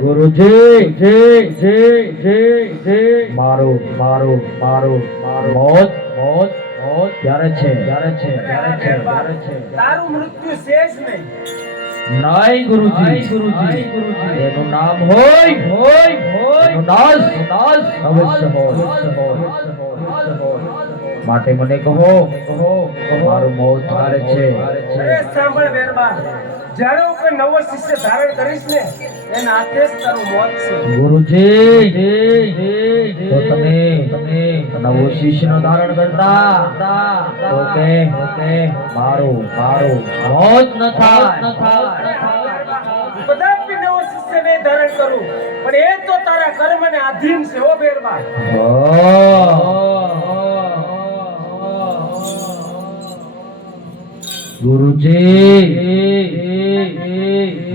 ગુરુજી જી જી જી જી મારું મારું મારું મારું મોત મોત મોત ક્યારે છે ક્યારે છે ક્યારે છે ક્યારે છે તારું મૃત્યુ શેષ નહીં નહીં ગુરુજી ગુરુજી ગુરુજી એનું નામ હોય હોય હોય નાશ નાશ અવશ્ય હોય માટે મને કહો કહો મારું મોત ક્યારે છે અરે સાંભળ વેરબા જ્યારે હું કોઈ નવો શિષ્ય ધારણ કરીશ ને એના હાથે જ તારું મોત છે ગુરુજી તો તમે તમે નવો શિષ્યનો ધારણ કરતા ઓકે ઓકે મારું મારું મોત ન થાય કદાપી નવો શિષ્ય નહીં ધારણ કરું પણ એ તો તારા કર્મને આધીન છે ઓ વેરબા ગુરુજી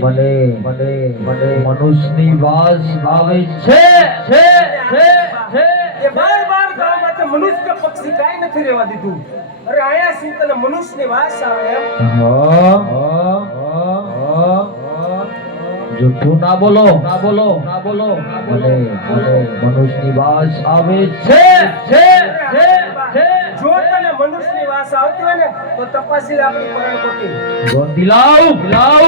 મને મને મને મનુષ્યની વાસ આવે છે છે છે છે એ બાર ગામમાં મનુષ્ય પક્ષી કાઈ નથી રહેવા દીધું અરે આયા સિંહ તને મનુષ્યની વાસ આવે એમ જૂઠું ના બોલો ના બોલો ના બોલો મને મને મનુષ્યની વાસ આવે છે છે છે છે જો તને મનુષ્યની વાસ આવતી હોય ને તો તપાસી લે આપણી પરાણકોટી ગોન દિલાવ દિલાવ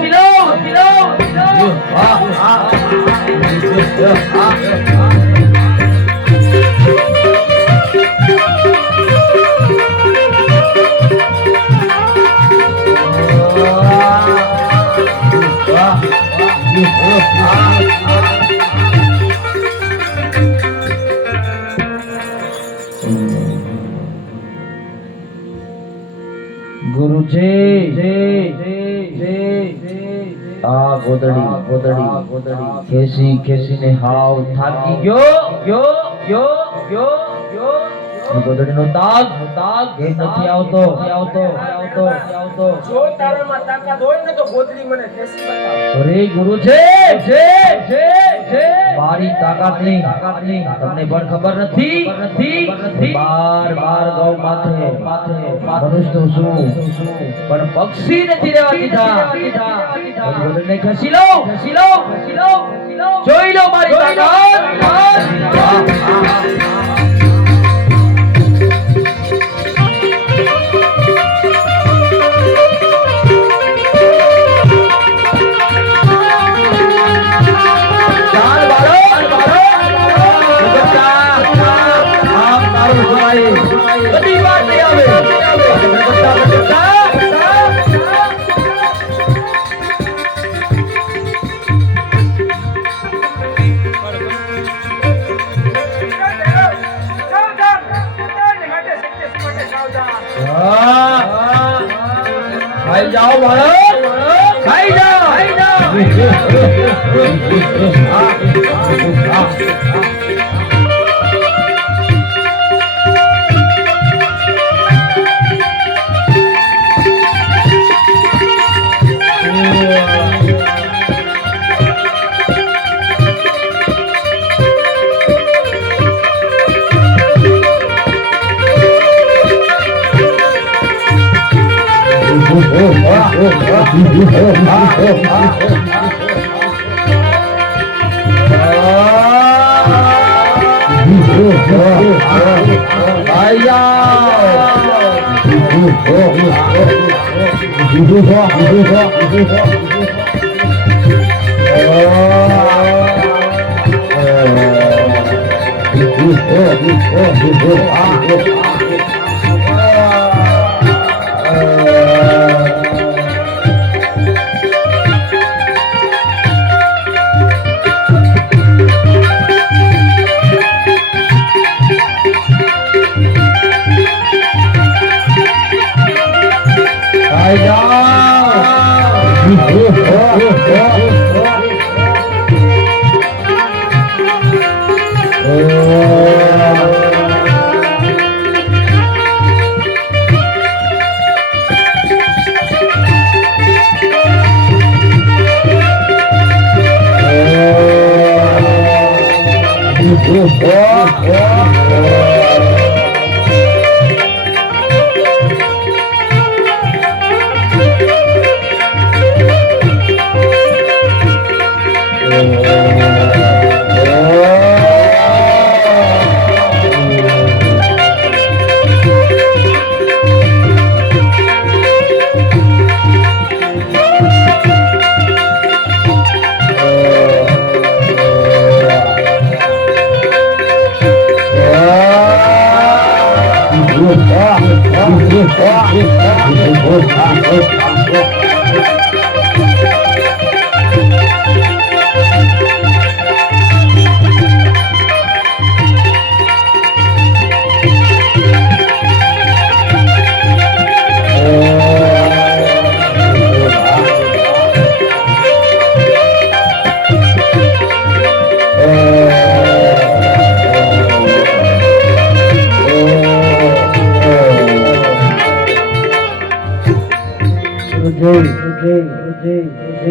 દિલાવ દિલાવ ગુરુજી આ ગોદડી ગોદડી ગોદડી ખેસી ખેસીને હાવ થાકી ગયો ગોદડીનો તાગ તાગ એ નથી આવતો આવતો આવતો આવતો જો તારામાં તાકાત હોય ને તો ગોદડી મને કેસી બતાવ અરે ગુરુજી મારી તાકાત નહીં તમને પણ ખબર નથી બાર બાર ગૌ માથે મનુષ્ય શું પણ પક્ષી નથી રહેવા દીધા ગોદડીને ખસી લો જોઈ લો મારી તાકાત બધી વાત નહીં આવે ખાઈ જાઓ બાળક ખાઈ જાઓ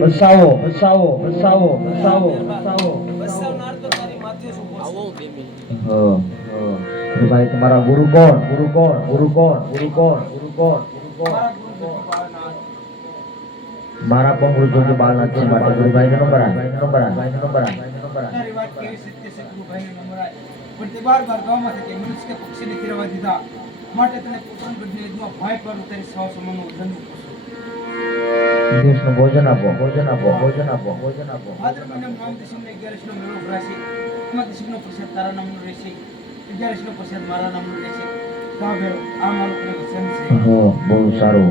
બસાવો બસાવો બસાવો બસાવો બસાવો વસાવનાર તો તારી માથે જ ઊભો છે. ભાઈ તમારા ગુરુ કોણ ગુરુ કોણ ગુરુ કોણ ગુરુ કોણ ગુરુ કોણ ગુરુ કોણ મારા ગુરુ બાળનાથ. મારા પણ ગુરુ જોજે બાલનાથ છે માટે ગુરુભાઈ નો નંબર આ ભાઈ નો નંબર તારી વાત કેવી સત્ય છે ગુરુભાઈને નમરાય. પણ તે બાર ગામમાં કે મનુષ્ય કે પક્ષીને ફેરવા દીધા માટે તને પોતાના ગઢની યજ્ઞમાં ભાઈ પર તારી સૌ સમયનું ધન દિવસનું ભોજન આપો ભોજન આપો ભોજન આપો ભોજન આપો ભાદ્ર મહિનામાં નામ દશમને 11 મેળો ભરાશે. એમાં દશમનો પ્રસાદ તારા નામનો રહેશે, 11 પ્રસાદ મારા નામનો રહેશે. તો આ મારું પ્રેમ વચન છે. બહુ સારું